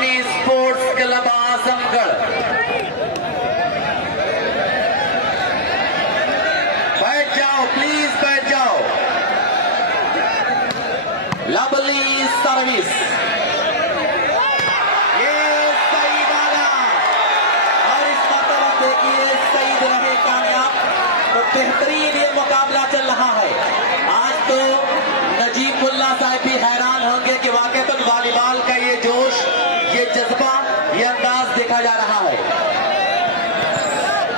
आसमी sports club Azamgarh. बैठ जाओ please, बैठ जाओ। लवली सर्विस, ये सही डाला और इस मरतबा देखिए सईद रहे कामयाब। तो बेहतरीन ये मुकाबला चल रहा है। आज तो नजीबुल्ला साहब भी हैरान होंगे कि वाकईतन वॉलीबॉल का ये जोश, ये जज्बा, ये अंदाज देखा जा रहा है।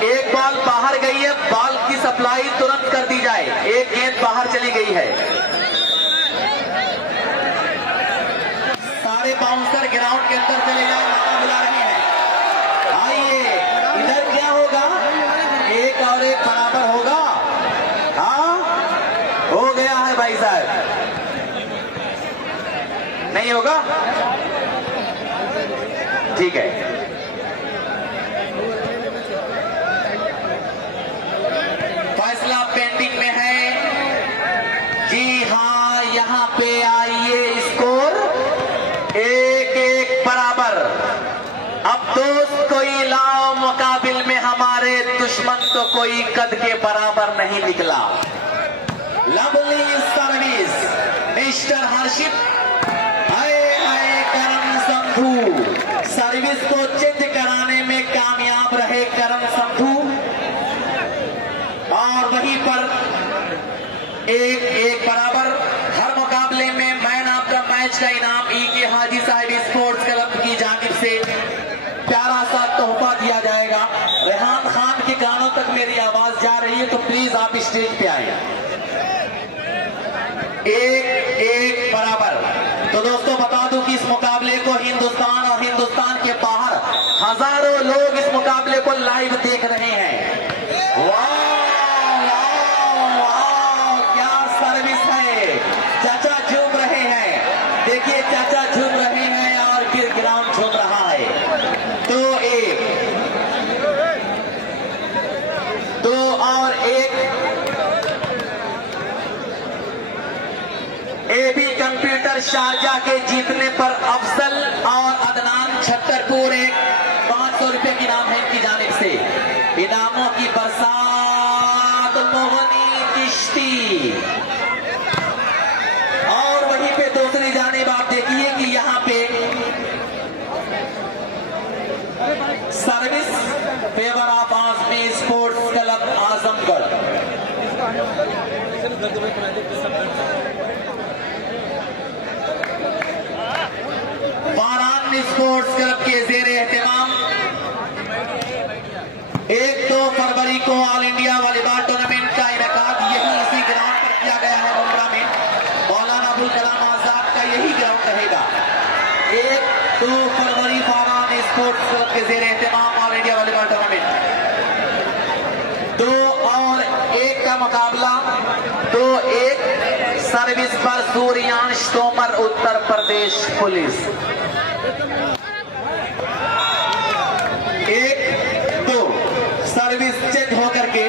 एक बॉल बाहर गई है, बॉल की सप्लाई तुरंत कर दी जाए। एक गेंद बाहर चली गई है। सारे बाउंसर ग्राउंड के अंदर चले जाए, नारा बुला रहे हैं। आइए, इधर क्या होगा? एक और एक बराबर होगा। हाँ, हो गया है भाई साहब। नहीं होगा? ठीक है। फैसला पेंडिंग में है। जी हाँ, यहाँ पे आइए, स्कोर 1-1 बराबर। अब दोस्त कोई लाओ मुकाबिल में, हमारे दुश्मन तो कोई कद के बराबर नहीं निकला। लवली सर्विस मिस्टर हर्षित, हाय हाय करण संधू। सर्विस को चेंज कराने में कामयाब रहे करण संधू और वहीं पर 1-1 बराबर। हर मुकाबले में मैन ऑफ द मैच का इनाम के हाजी साहिब स्पोर्ट्स क्लब की जानिब से प्यारा सा तोहफा दिया जाएगा। रेहान खान के गानों तक मेरी आवाज जा रही है, तो प्लीज आप स्टेज पे आए। 1-1 बराबर। तो दोस्तों बता दूं कि इस मुकाबले को हिंदुस्तान और हिंदुस्तान के बाहर हजारों लोग इस मुकाबले को लाइव देख रहे हैं। वाह वाह, क्या सर्विस है। चाचा झूम रहे हैं, देखिए चाचा झूम रहे हैं और फिर ग्राउंड झूम रहा है। 2-1, 2 और 1। एबी कंप्यूटर शारजा के जीतने पर अफजल और अदनान छतरपुर 500 रुपए की इनाम है इनकी जानिब से। इनामों की बरसात, मोहनी किश्ती। और वहीं पे दूसरी जानिब आप देखिए कि यहाँ पे service favour of Azmi sports club Azamgarh. Varanasi sports club के जेरे एहतमाम 1-2 फरवरी को ऑल इंडिया वॉलीबॉल टूर्नामेंट का इनेकाद यही इसी ग्राउंड पर किया गया है। मुंब्रा में मौलाना अबुल कलाम आजाद का यही ग्राउंड रहेगा। 1-2 फरवरी वाराणसी स्पोर्ट्स क्लब के जेरे एहतमाम ऑल इंडिया वॉलीबॉल टूर्नामेंट। 2 और 1 का मुकाबला। 2-1 सर्विस पर Suryansh Tomar, Uttar Pradesh police. 1-2 service change होकर के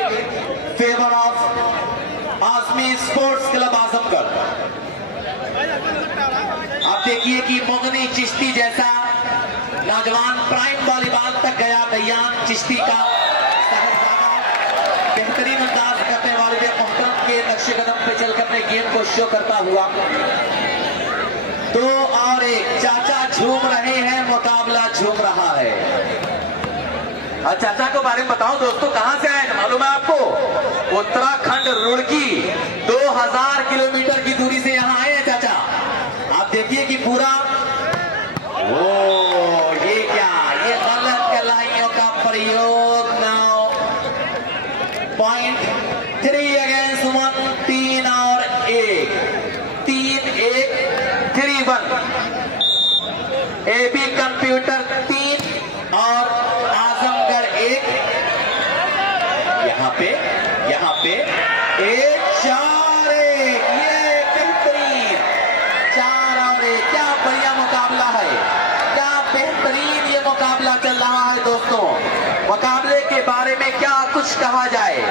favour of Azmi sports club Azamgarh. आप देखिए कि मोगनी चिश्ती जैसा नौजवान प्राइम वॉलीबॉल तक गया। कयान चिश्ती का बेहतरीन अंदाज करने वाले मोहतरम के नक्शे कदम पे चलकर अपने गेम को शो करता हुआ। 2 और 1, चाचा झूम रहे हैं, मुकाबला झूम रहा है। और चाचा को बारे में बताऊं दोस्तों, कहां से आए मालूम है आपको? उत्तराखंड रुड़की 2000 किलोमीटर की दूरी से यहां आए हैं चाचा। आप देखिए कि पूरा ये क्या, ये गलत कलाइयों का प्रयोग। नाउ पॉइंट 3 अगेंस्ट 1, 3 और 1, 3-1, 3-1। एबी कंप्यूटर 3 और आजमगढ़ 1। यहाँ पे 1-4-1, ये बेहतरीन 4 और 1। क्या बढ़िया मुकाबला है, क्या बेहतरीन ये मुकाबला चल रहा है दोस्तों। मुकाबले के बारे में क्या कुछ कहा जाए।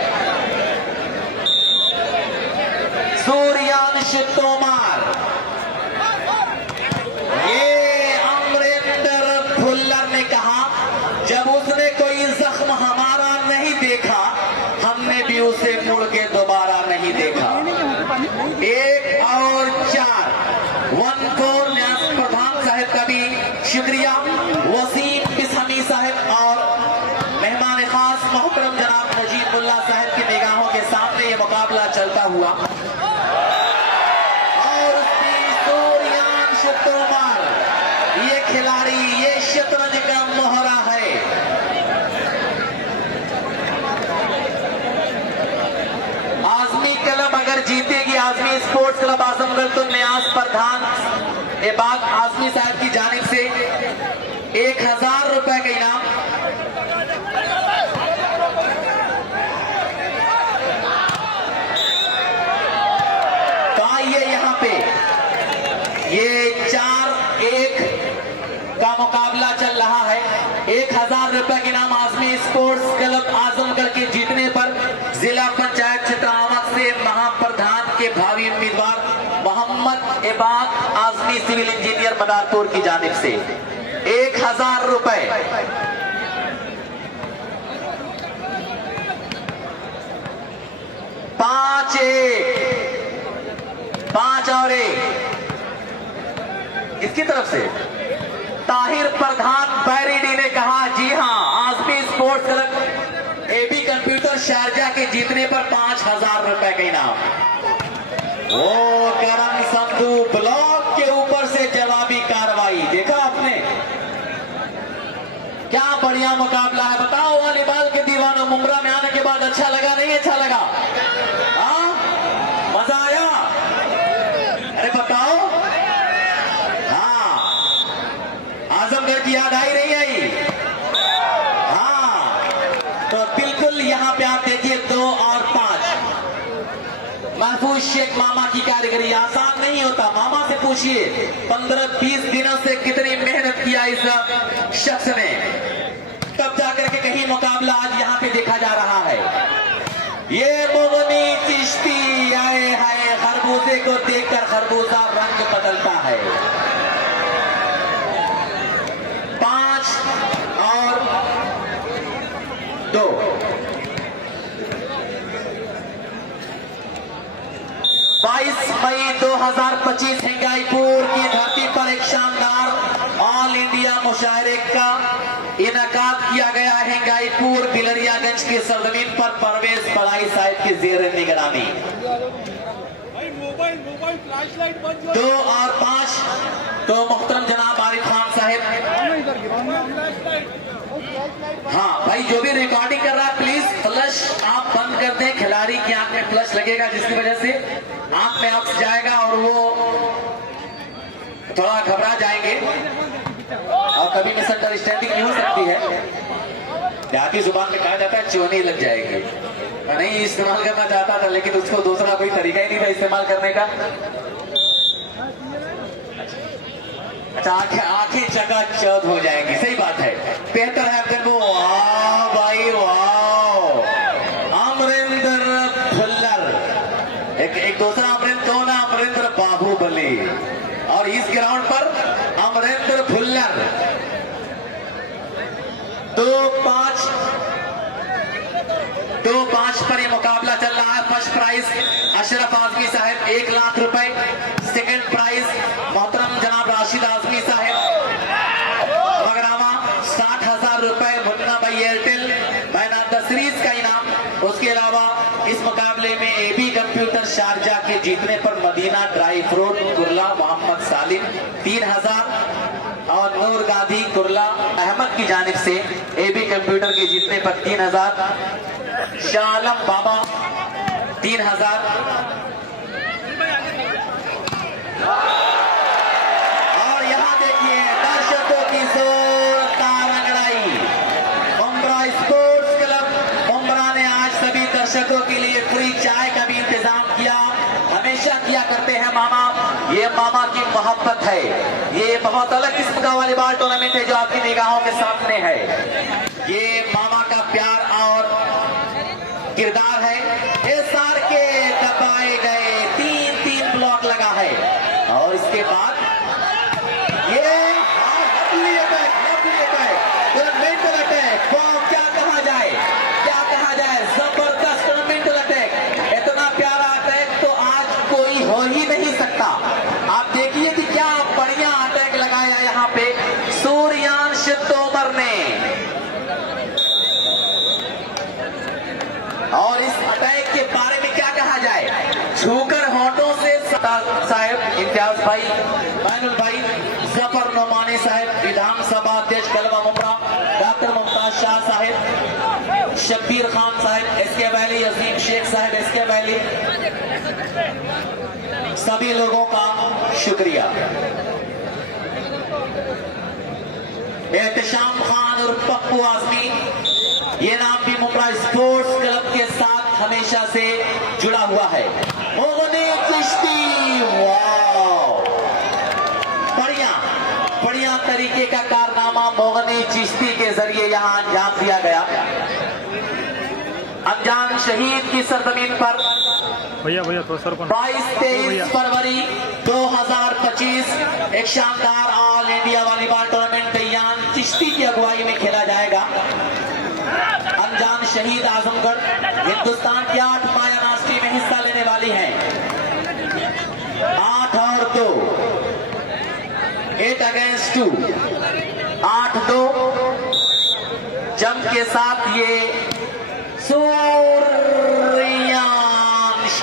सूर्यांश तोमर, ये अमरिंदर वसीम बिस्हमी साहब और मेहमान खास मोहतरम जनाब नजीब मुल्ला साहब की निगाहों के सामने ये मुकाबला चलता हुआ और उसकी सूर्यांश तोमर, ये खिलाड़ी, ये शतरंज का मोहरा है। आजमी क्लब अगर जीतेगी, आजमी स्पोर्ट्स क्लब आजमगढ़, तो न्याज प्रधान एबाग आजमी साहब की जानिब से 1000 रुपए का इनाम, तो आइए यहाँ पे ये 4-1 का मुकाबला चल रहा है। 1000 रुपए के इनाम आजमी स्पोर्ट्स क्लब आजमगढ़ के जीतने पर जिला पंचायत चित्रावत से महाप्रधान के भावी उम्मीदवार मोहम्मद एबाग आजमी सिविल इंजीनियर मदारपुर की जानिब से 1000 रुपए। 5 और 1 इसकी तरफ से ताहिर प्रधान बैरीडी ने कहा, जी हां, Azmi sports club AB computer Sharjah के जीतने पर 5000 रुपए का इनाम। ओ करम संधू ब्लॉक के ऊपर से जवाबी कार्रवाई, देखा आपने, क्या बढ़िया मुकाबला है। बताओ वॉलीबॉल के दीवानों, मुमरा में आने के बाद अच्छा लगा नहीं अच्छा लगा? हाँ, मजा आया? अरे बताओ, हाँ, आजमगढ़ की याद आई नहीं आई? हाँ, तो बिल्कुल यहाँ पे आप देखिए 2 और 5 महफूज शेख मामा की कारीगरी आसान नहीं होता। मामा से पूछिए 15-20 दिनों से कितनी मेहनत किया इस शख्स ने, तब जाकर के कहीं मुकाबला आज यहाँ पे देखा जा रहा है। ये मोगनी चिश्ती आए हाय, खरबूजे को देखकर खरबूजा रंग बदलता है। 5 और 2 22 मई 2025 हिंगाईपुर की धरती पर एक शानदार ऑल इंडिया मुशायरे का इनकाद किया गया। हिंगाईपुर बिलरियागंज की सरजमीन पर परवेज बड़ाई साहब की जेर निगरानी। 2 और 5 तो मोहतरम जनाब आरिफ खान साहब, हाँ भाई, जो भी रिकॉर्डिंग कर रहा है प्लीज फ्लश आप बंद कर दें। खिलाड़ी की आंख में फ्लश लगेगा जिसकी वजह से आंख में ऑक्स जाएगा और वो थोड़ा घबरा जाएंगे और कभी मिसअंडरस्टैंडिंग नहीं हो सकती है। देहाती जुबान में कहा जाता है चोनी लग जाएगी। मैं नहीं इस्तेमाल करना चाहता था लेकिन उसको दूसरा कोई तरीका ही नहीं था इस्तेमाल करने का। अच्छा, आंखें चकाचौंध हो जाएंगी, सही बात है। बेहतर है फिर वो, वाह भाई वाह, अमरिंदर भुल्लर, एक दूसरा अमरिंदर कौन है? अमरिंदर बाहुबली। और इस ग्राउंड पर अमरिंदर भुल्लर। 2-5 पर ये मुकाबला चल रहा है। फर्स्ट प्राइज अशरफ आजमी साहब 1 लाख रुपए, सेकंड प्राइज मोहतरम जनाब राशिद आजमी साहब मगरामा 60,000 रुपए, मुन्ना भाई Airtel man of the series का इनाम। उसके अलावा इस मुकाबले में एबी कंप्यूटर शारजा के जीतने पर मदीना ड्राई फ्रूट कुरला मोहम्मद सालिम 3000 और नूर गांधी कुरला अहमद की जानिब से एबी कंप्यूटर के जीतने पर 3000, शालम बाबा 3000 और यहाँ देखिए दर्शकों की जोरदार अंगड़ाई। मुंब्रा स्पोर्ट्स क्लब मुंब्रा ने आज सभी दर्शकों के लिए फ्री चाय का भी इंतजाम किया, हमेशा किया करते हैं मामा। ये मामा की मोहब्बत है, ये बहुत अलग किस्म का वॉलीबॉल टूर्नामेंट है जो आपकी निगाहों के सामने है। ये मामा का प्यार और किरदार है। एसआर के दबाए गए 3 ब्लॉक लगा है और इसके बाद ये मेंटल अटैक, क्या कहा जाए, जबरदस्त मेंटल अटैक। इतना प्यारा अटैक तो आज कोई हो ही नहीं सकता। आप देखिए कि क्या बढ़िया अटैक लगाया यहाँ पे सूर्यांश साहब, विधानसभा अध्यक्ष कलवा मुमरा डॉक्टर मुमताज शाह साहब, शब्बीर खान साहब एसके वैली, अजीम शेख साहब एसके वैली, सभी लोगों का शुक्रिया। एहतशाम खान और पप्पू आजमी, ये नाम भी मुमरा स्पोर्ट्स क्लब के साथ हमेशा से जुड़ा हुआ है। मोगनी चिश्ती, वाह, बढ़िया तरीके का कारनामा मोगनी चिश्ती के जरिए यहां अंजाम दिया गया। अनजान शहीद की सरजमीन पर 22-23 फरवरी 2025 एक शानदार ऑल इंडिया वॉलीबॉल टूर्नामेंट बयान चिश्ती की अगुवाई में खेला जाएगा। अनजान शहीद आजमगढ़ हिंदुस्तान की 8 माया नास्टी में हिस्सा लेने वाली हैं। 8 और 2, 8 अगेंस्ट 2, 8-2 जंप के साथ ये सूर्यांश,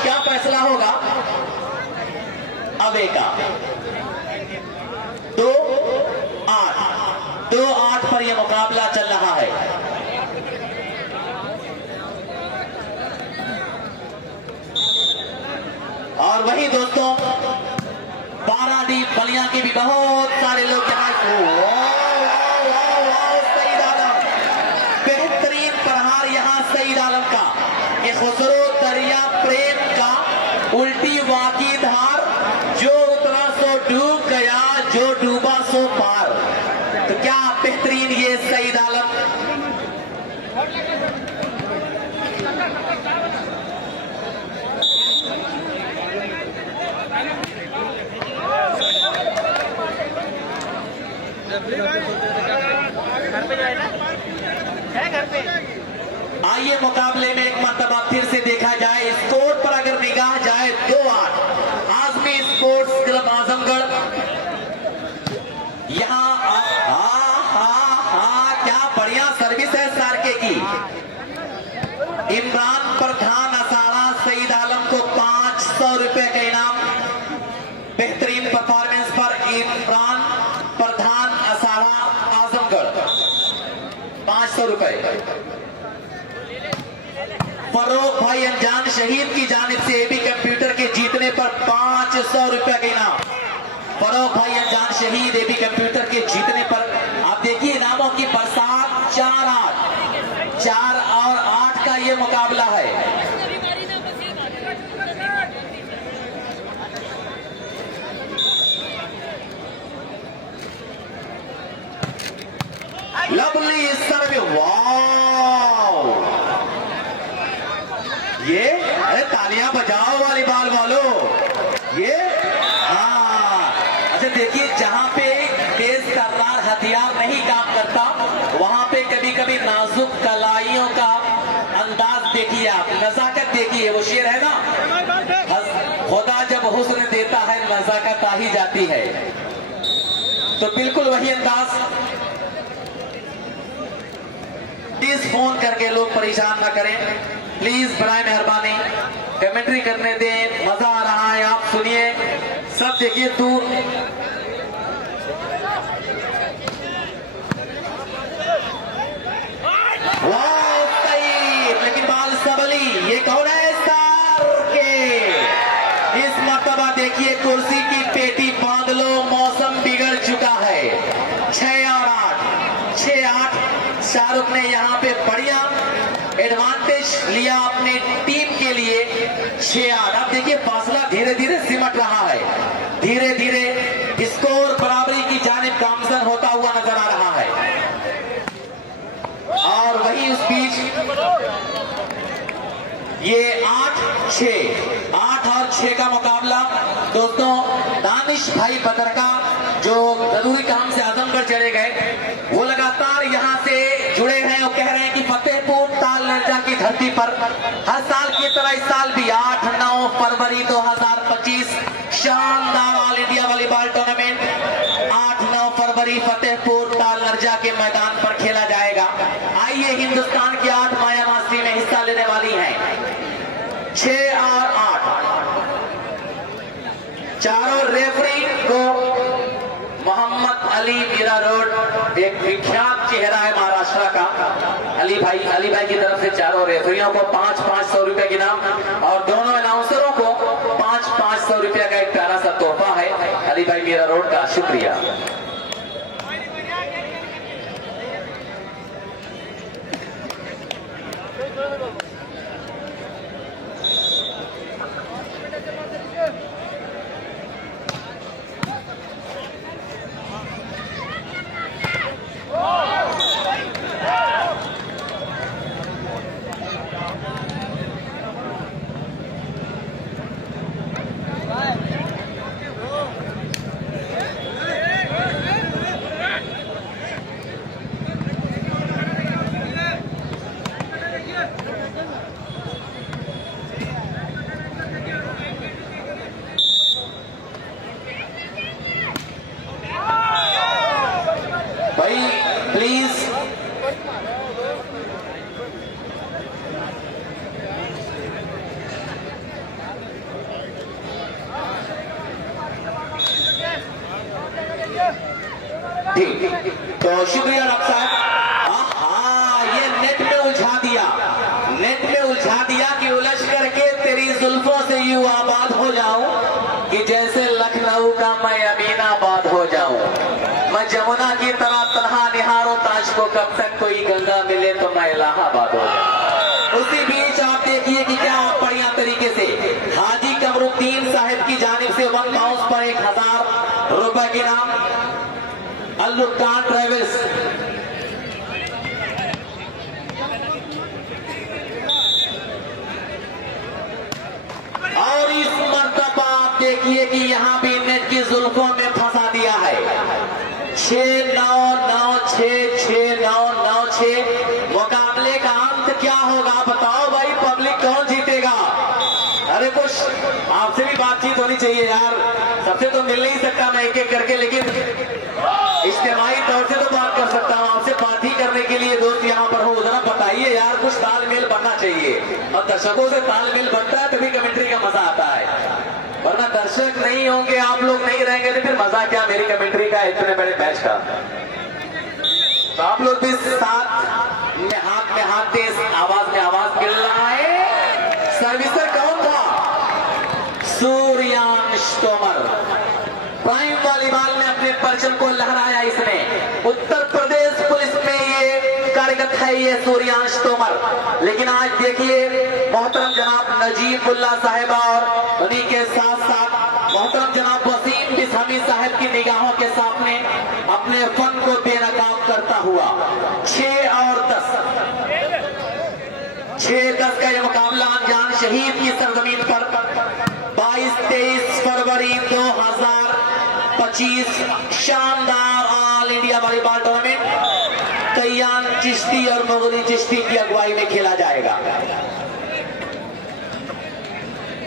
क्या फैसला होगा अबे का? 2-8 पर यह मुकाबला चल रहा है। और वही दोस्तों बाराडी बलिया के भी बहुत सारे लोग यहाँ सईद आलम, बेहतरीन प्रहार यहाँ सईद आलम का, ये खुसरो दरिया प्रेम का उल्टी वाकी धार, जो उतरा सो डूब गया, जो डूबा सो पार। तो क्या बेहतरीन ये सईद आलम। आइए मुकाबले में एक मर्तबा फिर से देखा जाए। स्कोर पर अगर निगाह जाए 2-8 आजमी स्पोर्ट्स क्लब आजमगढ़। यहाँ क्या बढ़िया सर्विस है सारके की। इमरान प्रधान असाड़ा सईद आलम को 500 रुपए का इनाम। बेहतरीन परफॉर्मेंस पर इमरान प्रधान असाड़ा आजमगढ़ 500 रुपए। फरोख भाई अनजान शहीद की जानिब से एबी कंप्यूटर के जीतने पर 500 रुपए का इनाम। फरोख भाई अनजान शहीद एबी कंप्यूटर के जीतने पर आप देखिए इनामों की बरसात। 4 और 8 का ये मुकाबला है। लवली सर्व, वाओ, ये अरे तालियां बजाओ वॉलीबॉल वालों। ये अच्छा देखिए, जहां पे तेज तर्रार हथियार नहीं काम करता वहां पे कभी कभी नाजुक कलाइयों का अंदाज देखिए आप, नजाकत देखिए। वो शेर है ना, खुदा जब हुस्न देता है नजाकत आ ही जाती है। तो बिल्कुल वही अंदाज। प्लीज फोन करके लोग परेशान ना करें, प्लीज बराए मेहरबानी कमेंट्री करने दें। मजा आ रहा है, आप सुनिए, सब देखिए। दूर लेकिन बाल सबली, ये कौन है? स्टार के। इस मर्तबा देखिए कुर्सी की पेटी बांध लो, मौसम बिगड़ चुका है। 6 और 8 शाहरुख ने यहाँ पे बढ़िया एडवांटेज लिया अपने टीम के लिए। 6-8 आप देखिए फासला धीरे धीरे सिमट रहा है। धीरे धीरे स्कोर बराबरी की जानिब गामजन होता हुआ नजर आ रहा है। और वही उस बीच ये 8 और 6 का मुकाबला दोस्तों। दानिश भाई बदरका जो जरूरी काम से आजमगढ़ चले गए, वो लगातार यहाँ से जुड़े हैं और कह रहे हैं कि फतेहपुर ताल नरजा की धरती पर हर साल की तरह इस साल भी 8-9 फरवरी 2025 शानदार ऑल इंडिया वॉलीबॉल टूर्नामेंट 8-9 फरवरी फतेहपुर ताल नरजा के मैदान पर खेला जाएगा। आइए हिंदुस्तान की 8 माया मास्टरी में हिस्सा लेने वाली हैं। 6 और 8 चारों रेफरी को मोहम्मद अली मीरा एक विख्यात चेहरा है महाराष्ट्र का अली भाई की तरफ से चारों रेफरियों को 500 रुपए के नाम और दोनों अनाउंसरों को 500 रुपए का एक प्यारा सा तोहफा है अली भाई मीरा रोड का। शुक्रिया। प्लीज ठीक, तो शुक्रिया डॉक्टर साहब। हाँ, ये नेट में उलझा दिया कि उलझ करके तेरी जुल्फों से यूं आबाद हो जाऊं कि जैसे लखनऊ का मैं अमीनाबाद हो जाऊं। मैं जमुना की तरह तन्हा निहारो ताज को, कब तक कोई गंगा मिले तो मैं इलाहाबाद हो जाऊं। उसी बीच आप देखिए कि क्या बढ़िया तरीके से हाजी कमरुद्दीन साहब की जानिब से 1 बाउंस पर 1000 रुपए के नाम अल्लुकान ट्रेवल्स। और इस मर्तबा आप देखिए कि यहाँ भी नेट की जुल्फों में फंसा दिया है। 6-9-9-6-6-9-9-6 मुकाबले का अंत क्या होगा बताओ भाई, पब्लिक कौन जीतेगा? अरे कुछ आपसे भी बातचीत होनी चाहिए यार, सबसे तो मिल नहीं सकता मैं एक करके, लेकिन इज्तिमाई तौर से तो बात कर सकता हूँ। आपसे बात ही करने के लिए दोस्त यहाँ पर हो, जरा बताइए यार, कुछ तालमेल बनना चाहिए और दर्शकों से तालमेल बनता है तभी कमेंट्री का मजा आता है, वरना दर्शक नहीं होंगे, आप लोग नहीं रहेंगे तो फिर मजा क्या मेरी कमेंट्री का, इतने बड़े मैच का। तो आप लोग भी साथ में हाथ दे, आवाज में आवाज मिल रहा है। सर्विसर कौन था? सूर्यांश तोमर। प्राइम वॉलीबॉल में अपने परचम को लहराया इसने। उत्तर प्रदेश पुलिस में ये कार्यरत है ये सूर्यांश तोमर। लेकिन आज देखिए मोहतरम जनाब नजीबुल्लाह साहिबा और उन्हीं के साथ साथ मोहतरम जनाब वसीम बिस्मी साहब की निगाहों के सामने अपने फन को बेनकाब करता हुआ 6-10 का यह मुकाबला अनजान शहीद की सरजमीन पर 22-23 फरवरी 2025 शानदार all India volleyball tournament Kayan Chishti और मुगली चिश्ती की अगुवाई में खेला जाएगा।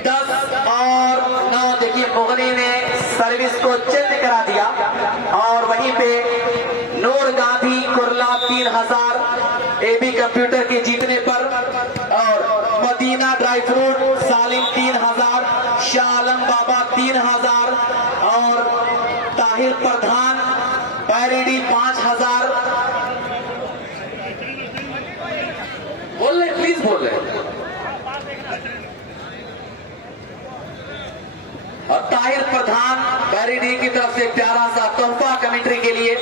10 और 9 देखिए मुगली ने सर्विस को चेंज करा दिया और वहीं पे नूर गांधी कुरला 3000 एबी कंप्यूटर के जीतने पर, और मदीना ड्राई फ्रूट सालिम 3000, शालम बाबा 3000 और ताहिर प्रधान पैरेडी 5000। बोल रहे प्लीज बोल रहे। और ताहिर प्रधान बैरिडी की तरफ से प्यारा सा तोहफा कमेंट्री के लिए।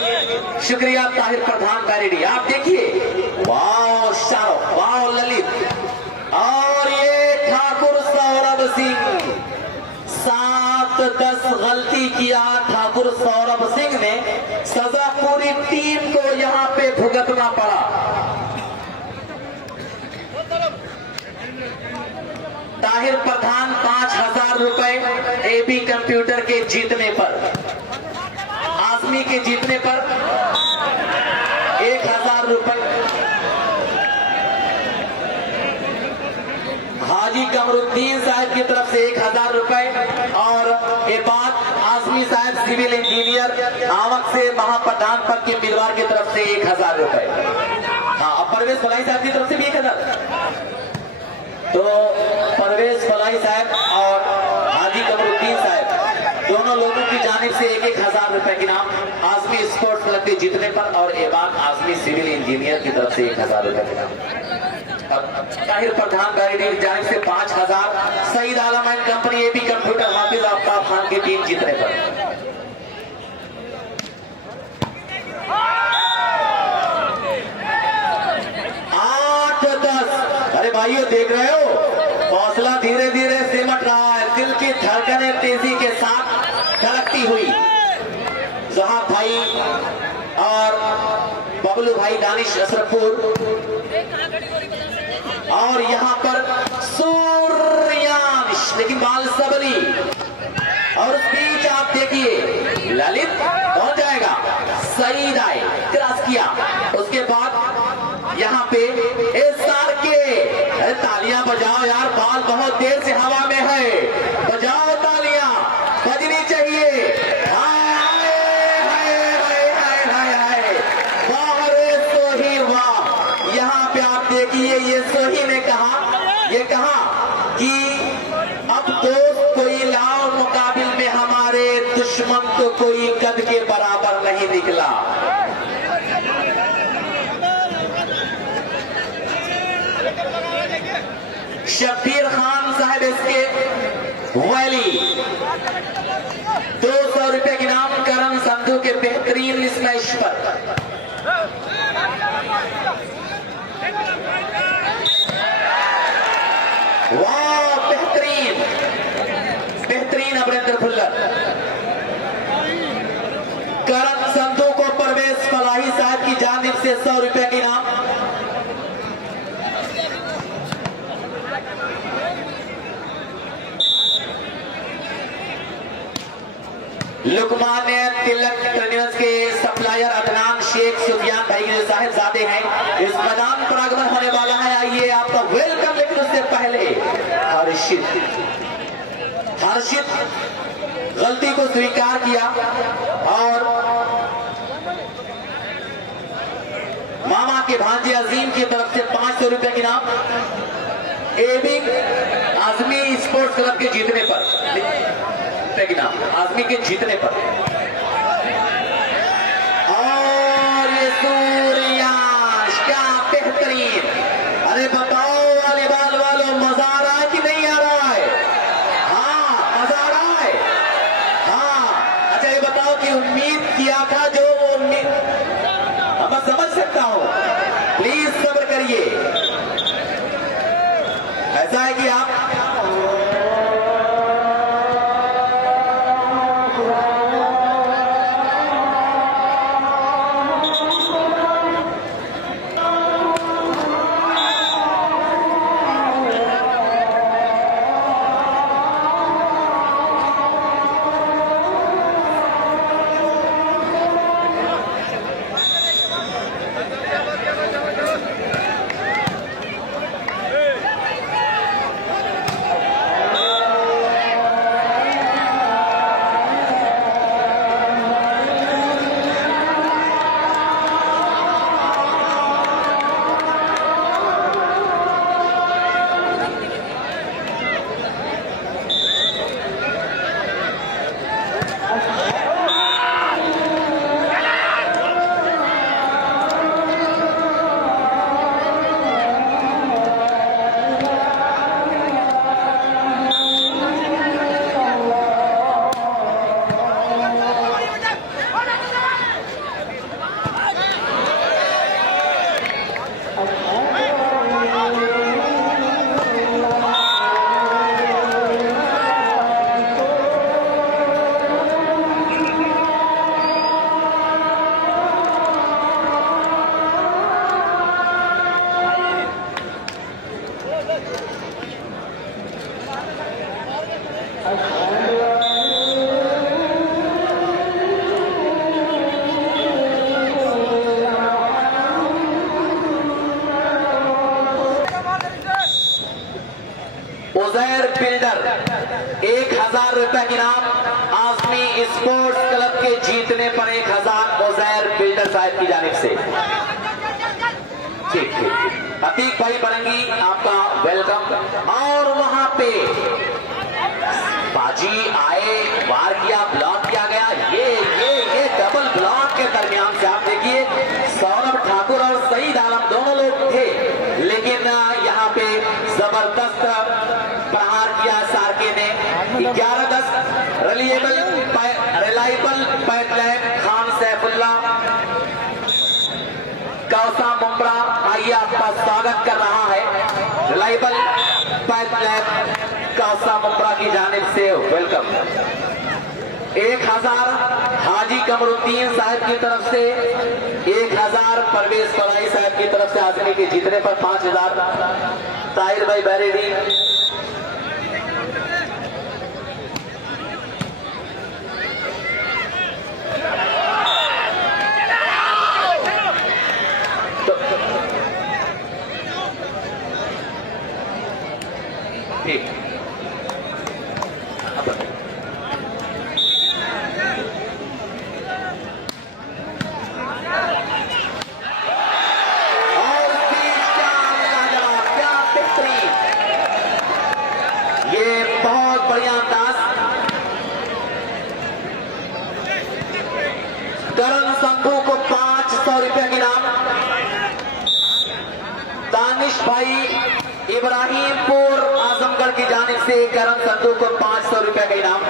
शुक्रिया ताहिर प्रधान बैरिडी। आप देखिए वाह शाहरुख, वाह ललित, और ये ठाकुर सौरभ सिंह 7-10 गलती किया ठाकुर सौरभ सिंह ने, सजा पूरी टीम को यहाँ पे भुगतना पड़ा। ताहिर प्रधान 5000 रुपए एबी कंप्यूटर के जीतने पर, आसमी के जीतने पर 1000 रुपए, हाजी कमरुद्दीन साहब की तरफ से 1000 रुपए, और ये बात आसमी साहब सिविल इंजीनियर आवक से महाप्रधान पर के उम्मीदवार की तरफ से 1000 रुपए। हाँ, परवेश फलाई साहब की तरफ से भी 1000। तो परवेश फलाई साहब और हाजी कमरुद्दीन साहब दोनों लोगों की जान जानिब से 1,000 रुपए की इनाम आजमी स्पोर्ट्स क्लब के जीतने पर, और एबान आजमी सिविल इंजीनियर की तरफ से 1,000 रुपए की इनाम। और ताहिर प्रधान गाड़ी की जानिब से 5,000, सईद आलम एंड कंपनी एबी कंप्यूटर हाफिज आफ्ताब खान की टीम जीतने पर। 8-10। अरे भाइयों देख रहे हो, हौसला धीरे धीरे सिमट रहा है, दिल की धड़कनें तेजी के साथ धड़कती हुई। जहां भाई और बबलू भाई दानिश अशरफपुर, और यहां पर सूर्यांश, लेकिन बाल सबरी, और उस बीच आप देखिए ललित पहुंच जाएगा, सईद आए, क्रॉस किया, उसके बाद यहाँ पे एसआर के, तालियां बजाओ यार, बाल बहुत देर से हवा में है, बजाओ तालियां, बजनी चाहिए। यहाँ पे आप देखिए ये सोही ने कहा, ये कहा कि अब दोस्त कोई लाओ मुकाबिल में, हमारे दुश्मन तो कोई कद के बराबर नहीं निकला। शब्बीर खान साहब इसके वैली 200 रुपए के नाम करण संधू के बेहतरीन स्मैश पर। वाह, बेहतरीन बेहतरीन अमरिंदर भुल्लर। करण संधू को परवेश फलाही साहब की जानिब से 100 रुपए के नाम। लुकमान्य तिलक ट्रेनिवर्स के सप्लायर अदनान शेख सुफियान भाई के जो साहिबजादे हैं, इस मैदान पर आगमन होने वाला है। आइए आपका वेलकम। लेकिन उससे पहले हर्षित गलती को स्वीकार किया और मामा के भांजे अजीम की तरफ से 500 रुपए की नाम एबी आजमी स्पोर्ट्स क्लब के जीतने पर, नाम आदमी के जीतने पर। और ये सूर्यांश, क्या बेहतरीन। अरे बताओ वॉलीबॉल वालों, मजा आ रहा है कि नहीं आ रहा है? हाँ, मजा आ रहा है। हाँ, अच्छा ये बताओ कि उम्मीद किया था जो वो उम्मीद, अब मैं समझ सकता हूं, प्लीज सब्र करिए। ऐसा है कि आप उजैर बिल्डर 1000 रुपए की नाम आजमी स्पोर्ट्स क्लब के जीतने पर 1000 उजैर बिल्डर साहब की जानिब से। ठीक ठीक, अतीक भाई बरंगी आपका वेलकम। और वहां पे हाजी आए, वार किया, ब्लॉक किया गया। ये डबल ब्लॉक के दरमियान से आप देखिए सौरभ ठाकुर और सईद आलम दोनों लोग थे, लेकिन यहाँ पे जबरदस्त प्रहार किया सार्की ने। 11-10 रिलायबल पैटलैब खान सैफुल्ला कौसा मुमरा आइए आपका स्वागत कर रहा है। रिलायबल पैटलैब कौसा मुमरा की जानिब से वेलकम। 1000 हाजी कमरुद्दीन साहब की तरफ से, 1000 परवेज फराई साहब की तरफ से आदमी के जीतने पर 5000 ताहिर भाई बैरेडी। ठीक बढ़िया अंदाज। करण संधू को 500 रुपए की इनाम। दानिश भाई इब्राहिमपुर आजमगढ़ की जानिब से करण संधू को 500 रुपए का इनाम।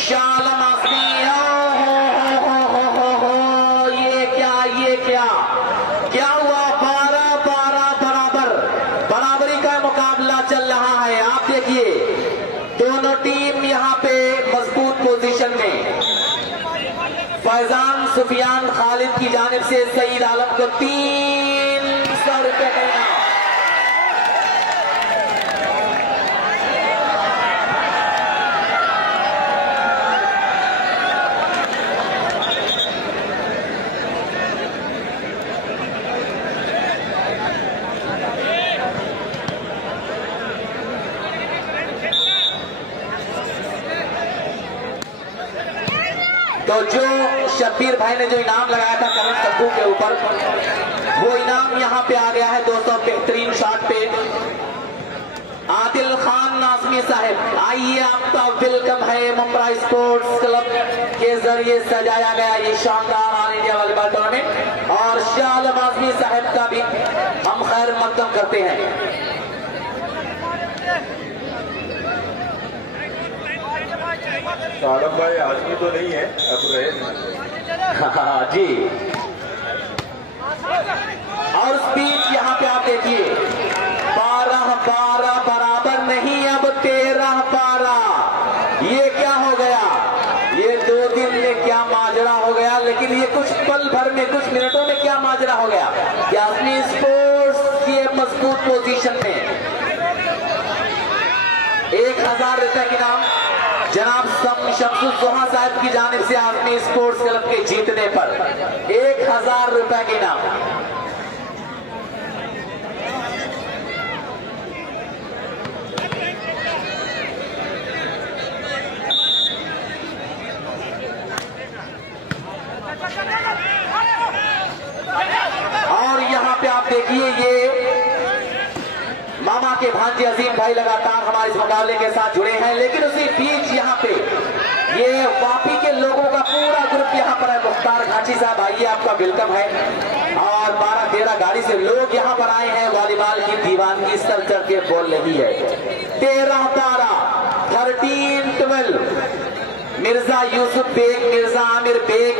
शालम आसमी, क्या हुआ? 12-12 बराबरी का मुकाबला चल रहा है। आप देखिए दोनों टीम यहाँ पे मजबूत पोजीशन में। फैजान सुफियान खालिद की जानिब से सईद आलम को 300 रुपए का इनाम। तो जो शब्बीर भाई ने जो इनाम लगाया था करण संधू के ऊपर, वो इनाम यहाँ पे आ गया है 200 बेहतरीन शॉट पे। आदिल खान नाजमी साहब आइए, आपका वेलकम है। मुमरा स्पोर्ट्स क्लब के जरिए सजाया गया ये शानदार ऑल इंडिया वॉलीबॉल टूर्नामेंट, और शालम आजमी साहब का भी हम खैर मकदम करते हैं। शालम भाई आदमी तो नहीं है, अब रहे। हाँ जी। और स्पीच यहाँ पे आप देखिए 12-12 बराबर नहीं, अब 13-12। ये क्या हो गया? ये 2 दिन में क्या माजरा हो गया, लेकिन ये कुछ पल भर में, कुछ मिनटों में क्या माजरा हो गया। यास्मीन स्पोर्ट्स की मजबूत पोजीशन में 1000 रुपए के नाम जनाब शमसुद्दोहा साहब की जानिब से आदमी स्पोर्ट्स क्लब के जीतने पर 1000 रुपए के नाम। और यहाँ पे आप देखिए ये मामा के भांजे अजीम भाई लगातार हमारे इस मुकाबले के साथ जुड़े हैं, लेकिन उसी बीच यहाँ पे ये वापी के लोगों का पूरा ग्रुप यहाँ पर है। मुख्तार घाची साहब आइए, आपका वेलकम है। और 12-13 गाड़ी से लोग यहाँ पर आए हैं। वॉलीबॉल की दीवानगी सर चढ़ के बोल रही है। 13-12 13-12 मिर्जा यूसुफ बेग, मिर्जा आमिर बेग,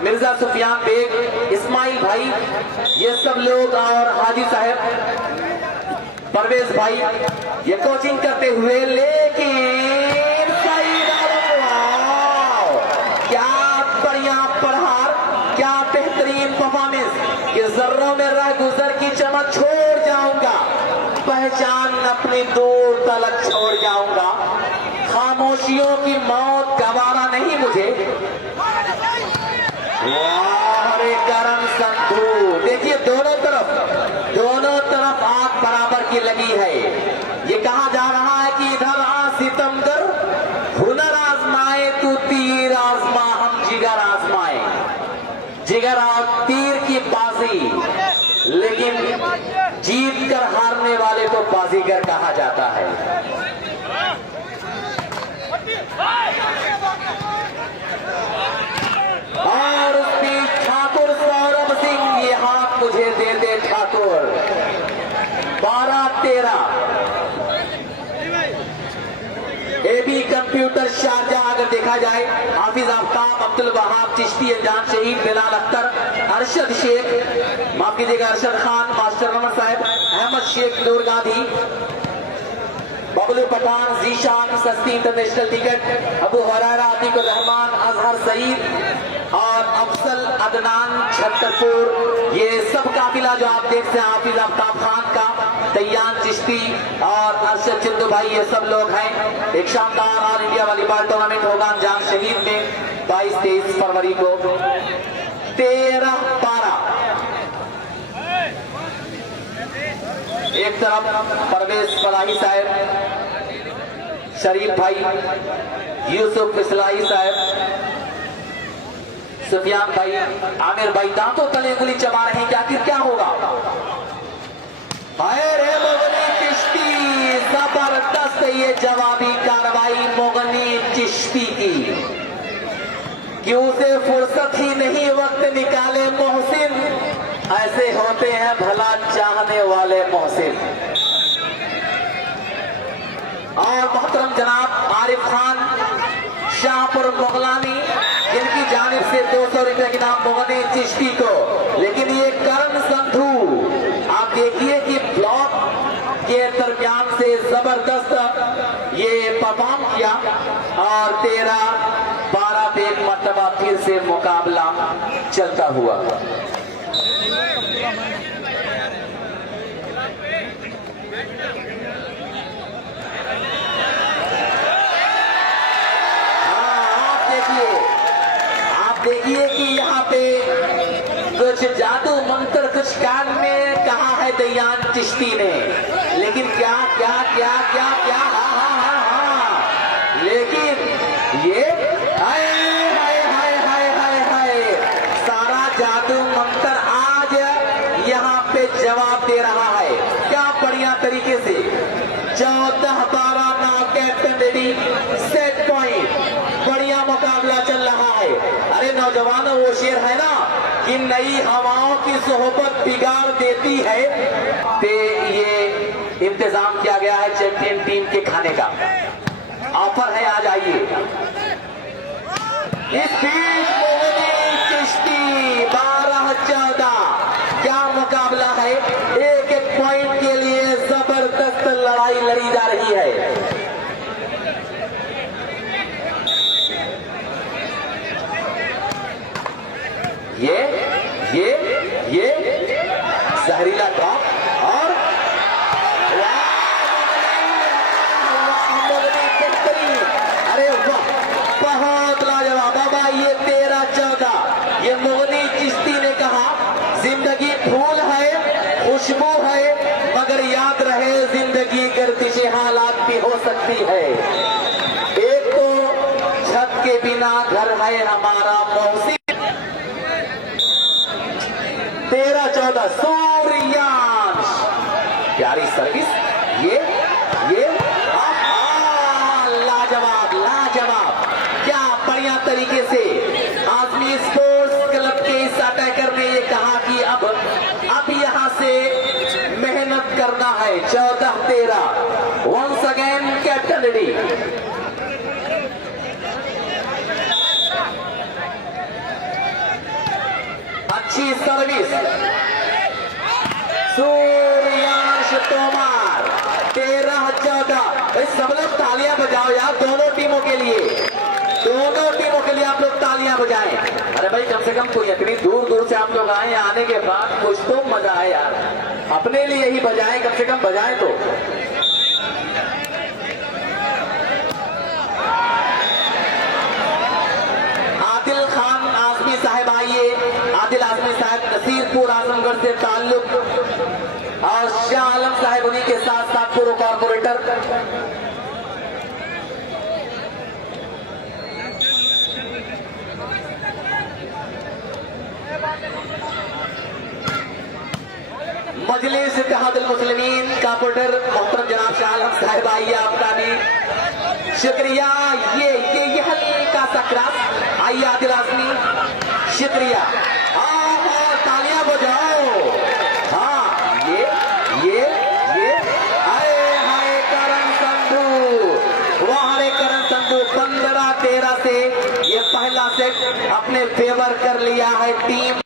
मिर्जा सुफियान बेग, इस्माइल भाई, ये सब लोग, और हाजी साहब, परवेज भाई, ये कोचिंग करते हुए। लेकिन सईद आलम, क्या बढ़िया प्रहार, क्या बेहतरीन परफॉर्मेंस। कि जर्रों में रह गुजर की चमक छोड़ जाऊंगा, पहचान अपनी दूर तलक छोड़ जाऊंगा। खामोशियों की मौत गवारा नहीं मुझे। करण संधू देखिए, दोनों तरफ आग बराबर की लगी है। ये कहा जा रहा है कि इधर आ सितमगर, हुनर आजमाए तू तीर आजमा, हम जिगर आजमाए। कहा जाता है। और उसकी ठाकुर सौरभ सिंह, ये हाथ मुझे दे दे ठाकुर। 12-13 AB computer Sharjah. अगर देखा जाए हाफिज आफ्ताब, अब्दुल वहाब चिश्ती, अनजान शहीद, बिलाल अख्तर, अरशद शेख, माफ कीजिएगा अरशद खान, मास्टर रमन साहब, अहमद शेख, नूर गांधी, बबलू पठान, जीशान, सस्ती इंटरनेशनल टिकट, अबू हुरैरा, अतीकुर रहमान, अजहर सईद और अफसल अदनान छतरपुर। ये सब काफिला जो आप देखते हैं हाफिज आफ्ताब खान का, तैयान चिश्ती और अरशद चिंदू भाई, ये सब लोग हैं। एक शानदार ऑल इंडिया वॉलीबॉल टूर्नामेंट होगा अनजान शहीद में 22-23 फरवरी को। 13-12 एक तरफ परवेज फलाही साहब, शरीफ भाई, यूसुफ इस्लाही साहब, सुफियान भाई, आमिर भाई दांतों तले उंगली चबा रहे हैं कि आखिर क्या होगा। हाय रे मोगनी चिश्ती, जबरदस्त ये जवाबी कार्रवाई मोगनी चिश्ती की, कि उसे फुर्सत ही नहीं वक्त निकाले मोहसिन। ऐसे होते हैं भला चाहने वाले मोहसिन। और मोहतरम जनाब आरिफ खान शाहपुर मुगलानी, जिनकी जानिब से 200 रुपए के नाम मोगनी चिश्ती को। लेकिन ये करण संधू, आप देखिए कि ब्लॉक के दरमियान से जबरदस्त ये परफॉर्म किया और 13-12 पे एक मर्तबा फिर से मुकाबला चलता हुआ। देखिए कि यहाँ पे कुछ जादू मंत्र कुछ कान में कहा है दयान चिश्ती ने, लेकिन क्या क्या क्या क्या क्या हाँ हाँ हाँ हाँ, लेकिन ये हाय हाय हाय हाय हाय हाय, सारा जादू मंत्र आज यहाँ पे जवाब दे रहा है। क्या बढ़िया तरीके से 14-12 ना कैप्टन रेडी, सेट पॉइंट, बढ़िया मुकाबला चल रहा है। अरे नौजवानों, वो शेर है ना कि नई हवाओं की सोहबत बिगाड़ देती है। ते ये इंतजाम किया गया है चैंपियन टीम के खाने का, ऑफर है, आज आइए। इस बीच मोगनी चिश्ती 12-14, क्या मुकाबला है। एक एक पॉइंट के लिए जबरदस्त लड़ाई लड़ी जा रही है। ये जहरीला ड्रॉप और अरे वाह, बहुत लाजवाब बाबा। ये 13-14, ये मोगनी चिश्ती ने कहा जिंदगी फूल है, खुशबू है, मगर याद रहे जिंदगी गर्दिश हालात भी हो सकती है। एक तो छत के बिना घर है हमारा मौसी। 13-14 सूर्यांश, प्यारी सर्विस, ये लाजवाब लाजवाब, क्या बढ़िया तरीके से आजमी स्पोर्ट्स क्लब के इस अटैकर ने ये कहा कि अब यहां से मेहनत करना है। 14-13 वंस अगेन कैप्टन रेडी। अच्छी सर्विस, सूर्यांश तोमर। 13-14, सब लोग तालियां बजाओ यार, दोनों टीमों के लिए, दोनों टीमों के लिए आप लोग तालियां बजाएं। अरे भाई, कम से कम कोई इतनी दूर दूर से आप लोग आए, आने के बाद कुछ तो मजा है यार, अपने लिए ही बजाएं, कम से कम बजाएं तो। आदिल खान आजमी साहब आइए, आदिल आजमी साहब नसीरपुर आजमगढ़ से ताल्लुक, और शाह आलम साहब उन्हीं के साथ साथ पूर्व कॉर्पोरेटर। मजलिस इत्तेहादुल मुस्लिमीन कॉर्पोरेटर मोहतरम जनाब शाह आलम साहब आइए आपका भी शुक्रिया। ये हल्का सा क्रॉस, आइए आदिल आजमी, शुक्रिया। हाँ तालियां बजाओ। हाँ ये अरे हाय करण संधू, वहां रे करण संधू 15-13 से ये पहला सेट अपने फेवर कर लिया है टीम।